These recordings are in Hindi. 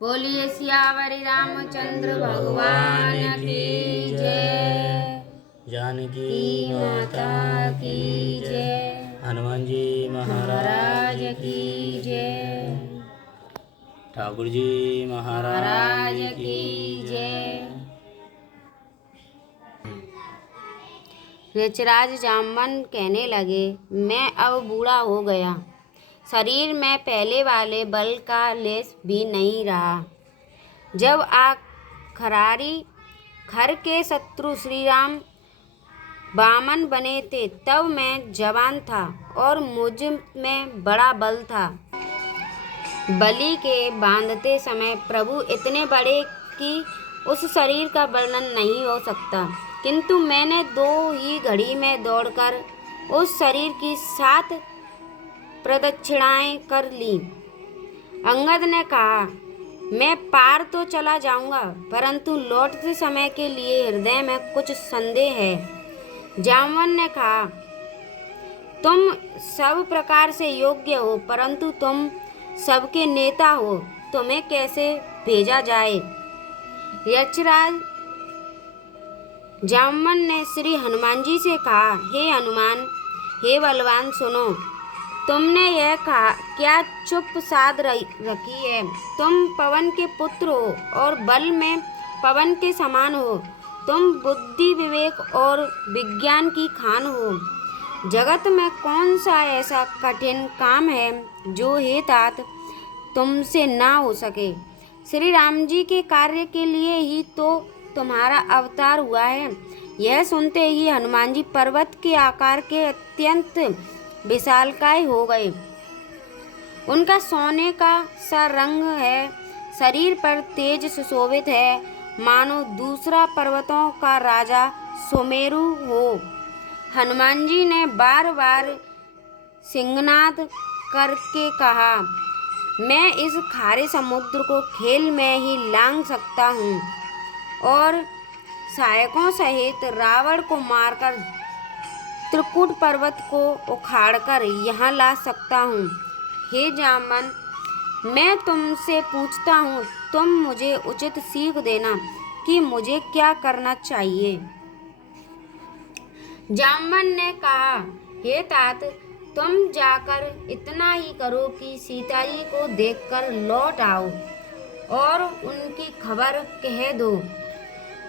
बोलिए सियावरी रामचंद्र भगवान की जय। जानकी माता की जय। हनुमान जी महाराज की जय। ठाकुर जी महाराज की जय। ऋचराज जामवन कहने लगे, मैं अब बूढ़ा हो गया, शरीर में पहले वाले बल का लेस भी नहीं रहा। जब खरारी घर के शत्रु श्री राम वामन बने थे तब मैं जवान था और मुझ में बड़ा बल था। बलि के बांधते समय प्रभु इतने बड़े कि उस शरीर का वर्णन नहीं हो सकता, किंतु मैंने 2 ही घड़ी में दौड़कर उस शरीर की 7 प्रदक्षिणाएं कर ली। अंगद ने कहा, मैं पार तो चला जाऊंगा, परंतु लौटते समय के लिए हृदय में कुछ संदेह है। जामवन ने कहा, तुम सब प्रकार से योग्य हो, परंतु तुम सबके नेता हो, तुम्हें कैसे भेजा जाए। यक्षराज जामवन ने श्री हनुमान जी से कहा, हे हनुमान, हे बलवान, सुनो, तुमने यह क्या चुप साध रखी है। तुम पवन के पुत्र हो और बल में पवन के समान हो। तुम बुद्धि, विवेक और विज्ञान की खान हो। जगत में कौन सा ऐसा कठिन काम है जो हे तात तुमसे ना हो सके। श्री राम जी के कार्य के लिए ही तो तुम्हारा अवतार हुआ है। यह सुनते ही हनुमान जी पर्वत के आकार के अत्यंत विशालकाय हो गए। उनका सोने का सा रंग है, शरीर पर तेज सुशोभित है, मानो दूसरा पर्वतों का राजा सुमेरु हो। हनुमान जी ने बार बार सिंहनाद करके कहा, मैं इस खारे समुद्र को खेल में ही लांघ सकता हूँ और सहायकों सहित रावण को मारकर त्रिकुट पर्वत को उखाड़कर यहाँ ला सकता हूँ। हे जामवन, मैं तुमसे पूछता हूँ, तुम मुझे उचित सीख देना कि मुझे क्या करना चाहिए। जामवन ने कहा, हे तात, तुम जाकर इतना ही करो कि सीता जी को देखकर लौट आओ और उनकी खबर कह दो।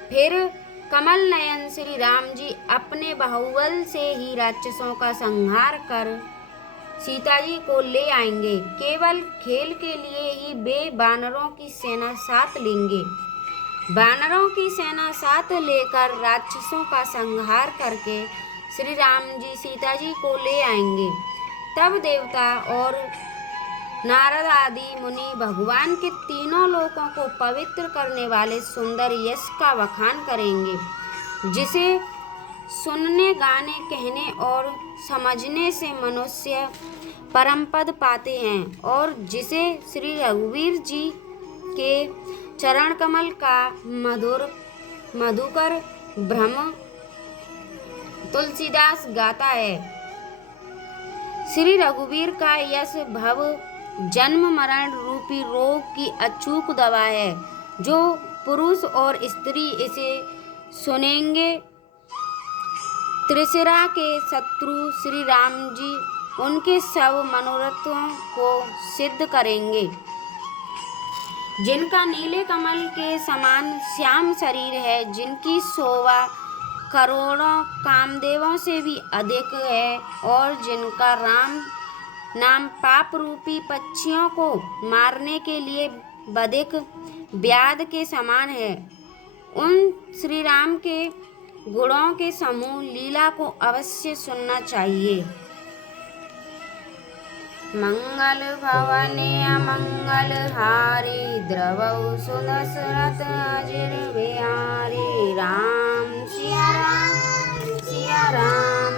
फिर कमल नयन श्री राम जी अपने बाहुबल से ही राक्षसों का संहार कर सीता जी को ले आएंगे। केवल खेल के लिए ही वे वानरों की सेना साथ लेंगे। वानरों की सेना साथ लेकर राक्षसों का संहार करके श्री राम जी सीता जी को ले आएंगे। तब देवता और नारद आदि मुनि भगवान के तीनों लोकों को पवित्र करने वाले सुंदर यश का बखान करेंगे, जिसे सुनने, गाने, कहने और समझने से मनुष्य परम पद पाते हैं और जिसे श्री रघुवीर जी के चरण कमल का मधुकर भ्रम तुलसीदास गाता है। श्री रघुवीर का यश भव जन्म मरण रूपी रोग की अचूक दवा है। जो पुरुष और स्त्री इसे सुनेंगे, त्रिशिरा के शत्रु श्री राम जी उनके सब मनोरथों को सिद्ध करेंगे। जिनका नीले कमल के समान श्याम शरीर है, जिनकी शोभा करोड़ों कामदेवों से भी अधिक है और जिनका राम नाम पाप रूपी पक्षियों को मारने के लिए बधिक व्याध के समान है, उन श्री राम के गुणों के समूह लीला को अवश्य सुनना चाहिए। मंगल भवने अमंगल हारी, द्रवौ सुदशरथ अजिर बिहारी। राम सिया राम सिया राम।